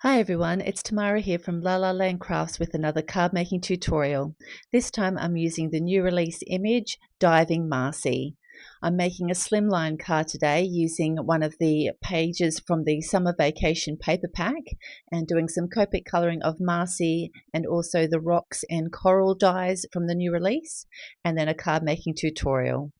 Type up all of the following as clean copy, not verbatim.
Hi everyone, it's Tamara here from lalalandcrafts with another card making tutorial. This time I'm using the new release image, Diving Marci. I'm making a slimline card today using one of the pages from the summer vacation paper pack and doing some Copic colouring of Marci and also the rocks and coral dyes from the new release, and then a card making tutorial.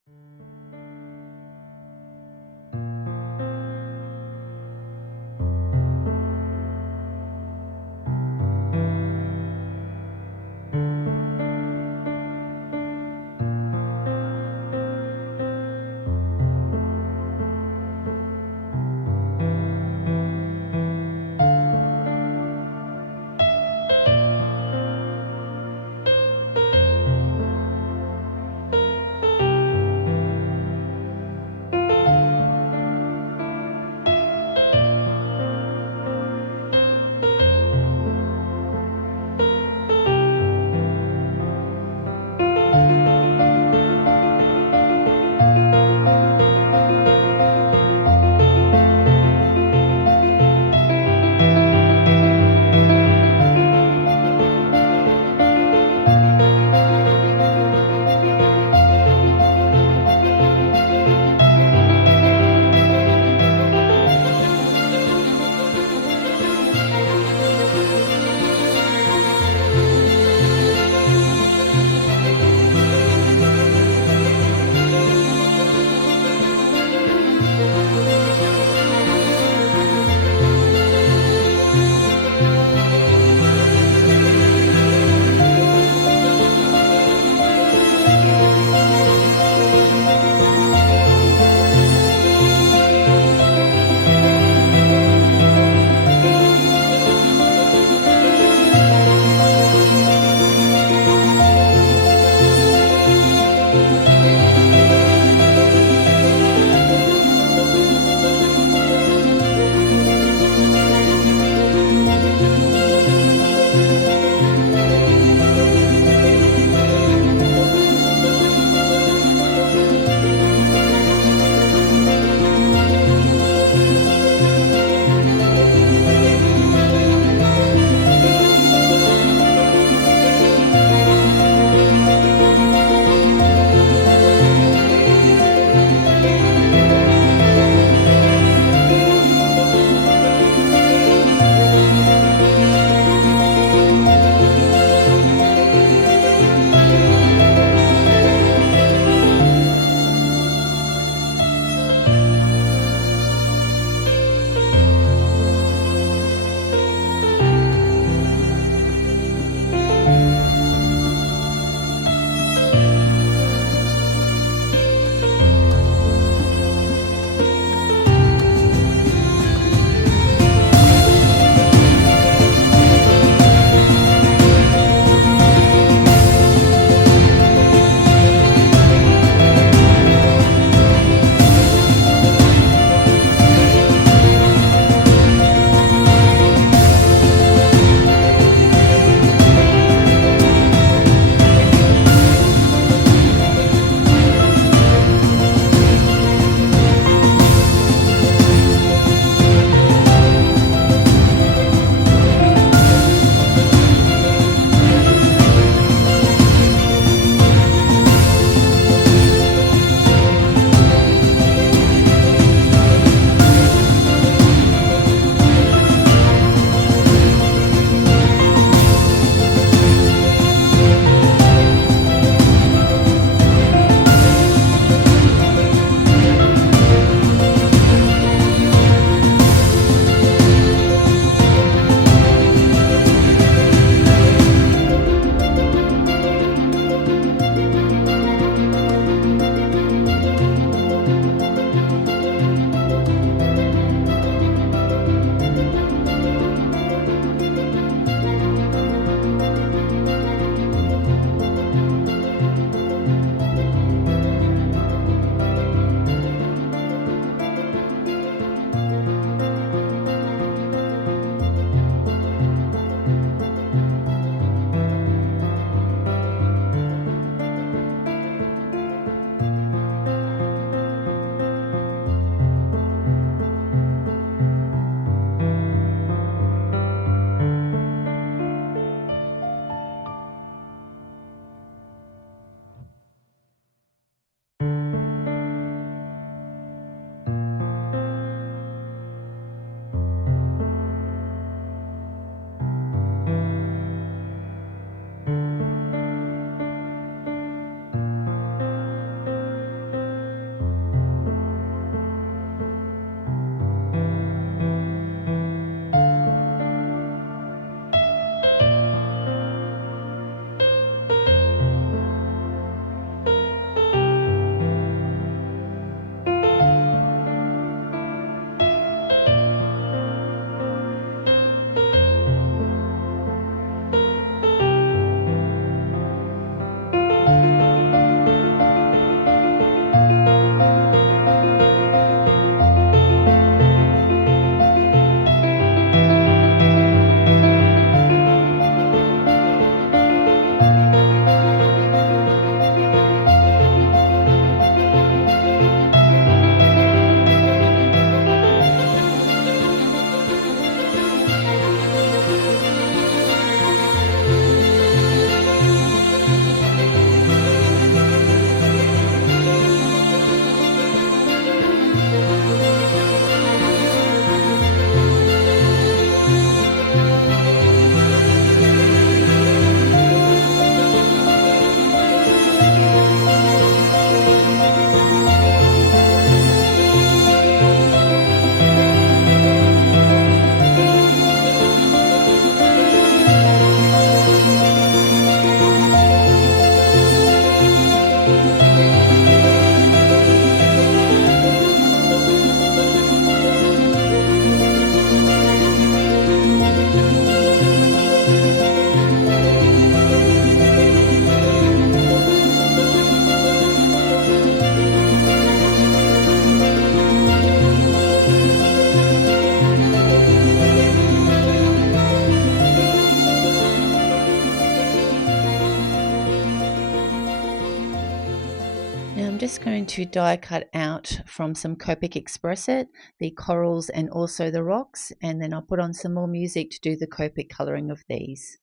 just going to die cut out from some Copic XPress It, the corals and also the rocks, and then I'll put on some more music to do the Copic colouring of these.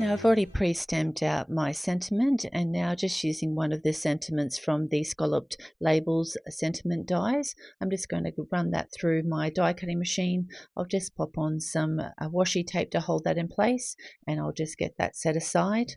Now I've already pre-stamped out my sentiment, and now just using one of the sentiments from the Scalloped Labels sentiment dies, I'm just going to run that through my die cutting machine. I'll just pop on some washi tape to hold that in place, and I'll just get that set aside.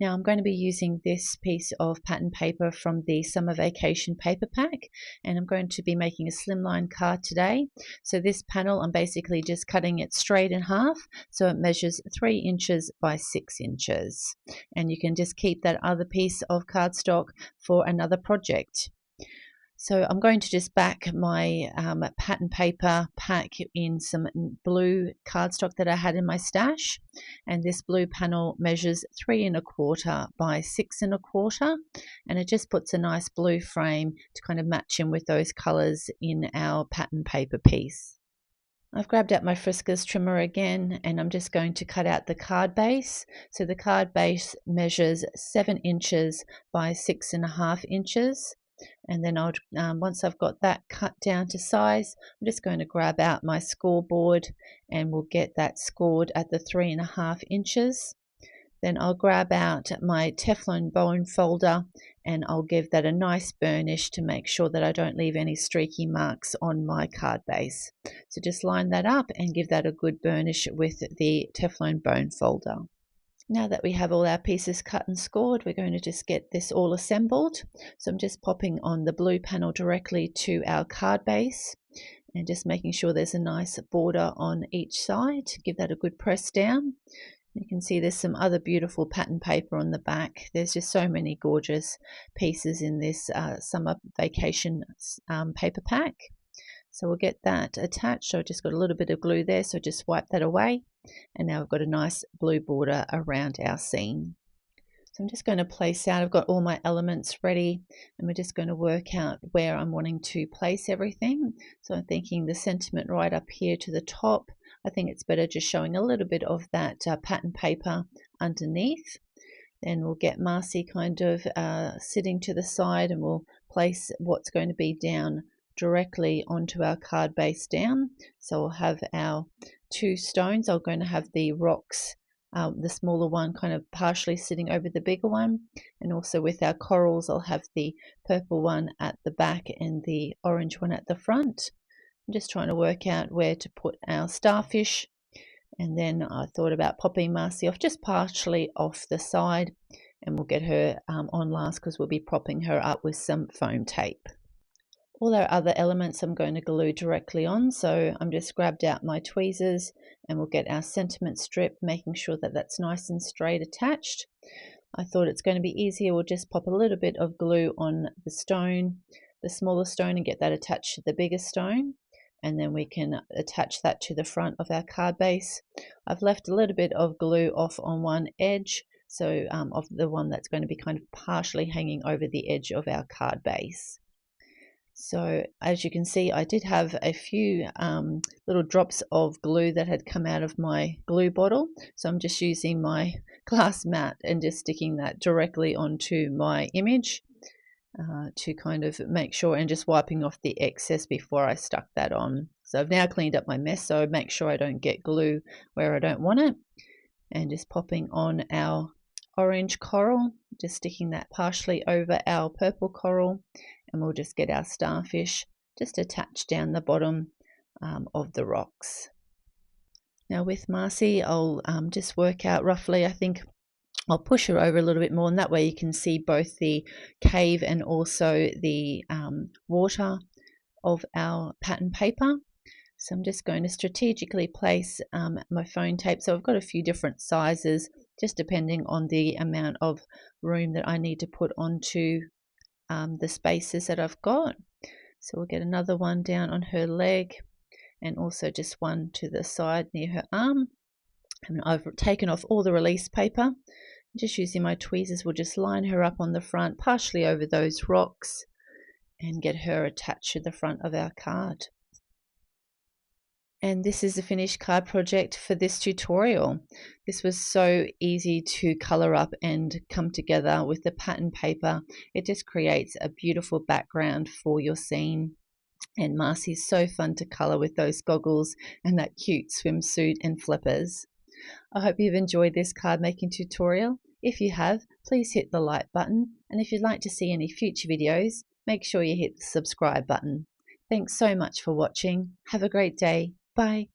Now I'm going to be using this piece of pattern paper from the Summer Vacation paper pack, and I'm going to be making a slimline card today. So this panel, I'm basically just cutting it straight in half, so it measures 3 inches by 6 inches. And you can just keep that other piece of cardstock for another project. So I'm going to just back my pattern paper pack in some blue cardstock that I had in my stash, and this blue panel measures 3 1/4 by 6 1/4, and it just puts a nice blue frame to kind of match in with those colors in our pattern paper piece. I've grabbed out my Friskars trimmer again, and I'm just going to cut out the card base. So the card base measures 7 inches by 6 1/2 inches. And then I'll once I've got that cut down to size, I'm just going to grab out my scoreboard, and we'll get that scored at the 3 1/2 inches. Then I'll grab out my Teflon bone folder, and I'll give that a nice burnish to make sure that I don't leave any streaky marks on my card base. So just line that up and give that a good burnish with the Teflon bone folder. Now that we have all our pieces cut and scored, we're going to just get this all assembled. So I'm just popping on the blue panel directly to our card base, and just making sure there's a nice border on each side. Give that a good press down. You can see there's some other beautiful pattern paper on the back. There's just so many gorgeous pieces in this summer vacation paper pack. So we'll get that attached. So I just got a little bit of glue there, so just wipe that away. And now we've got a nice blue border around our scene. So I'm just going to place out, I've got all my elements ready, and we're just going to work out where I'm wanting to place everything. So I'm thinking the sentiment right up here to the top. I think it's better just showing a little bit of that pattern paper underneath. Then we'll get Marci kind of sitting to the side, and we'll place what's going to be down directly onto our card base down. So we'll have our 2 stones. I'm going to have the rocks, the smaller one kind of partially sitting over the bigger one, and also with our corals I'll have the purple one at the back and the orange one at the front. I'm just trying to work out where to put our starfish, and then I thought about popping Marci off just partially off the side, and we'll get her on last because we'll be propping her up with some foam tape. All our other elements I'm going to glue directly on, so I'm just grabbed out my tweezers, and we'll get our sentiment strip, making sure that that's nice and straight attached. I thought it's going to be easier, we'll just pop a little bit of glue on the stone, the smaller stone, and get that attached to the bigger stone, and then we can attach that to the front of our card base. I've left a little bit of glue off on one edge, so of the one that's going to be kind of partially hanging over the edge of our card base. So as you can see, I did have a few little drops of glue that had come out of my glue bottle. So I'm just using my glass mat and just sticking that directly onto my image. to kind of make sure, and just wiping off the excess before I stuck that on. So I've now cleaned up my mess, so make sure I don't get glue where I don't want it. And just popping on our orange coral, just sticking that partially over our purple coral, and we'll just get our starfish just attached down the bottom of the rocks. Now with Marci, I'll just work out roughly, I think I'll push her over a little bit more, and that way you can see both the cave and also the water of our pattern paper. So I'm just going to strategically place my foam tape. So I've got a few different sizes, just depending on the amount of room that I need to put onto the spaces that I've got. So we'll get another one down on her leg, and also just one to the side near her arm. And I've taken off all the release paper. Just using my tweezers, we'll just line her up on the front, partially over those rocks, and get her attached to the front of our card. And this is the finished card project for this tutorial. This was so easy to color up and come together with the pattern paper. It just creates a beautiful background for your scene. And Marci is so fun to color with those goggles and that cute swimsuit and flippers. I hope you've enjoyed this card making tutorial. If you have, please hit the like button, and if you'd like to see any future videos, make sure you hit the subscribe button. Thanks so much for watching. Have a great day. Bye.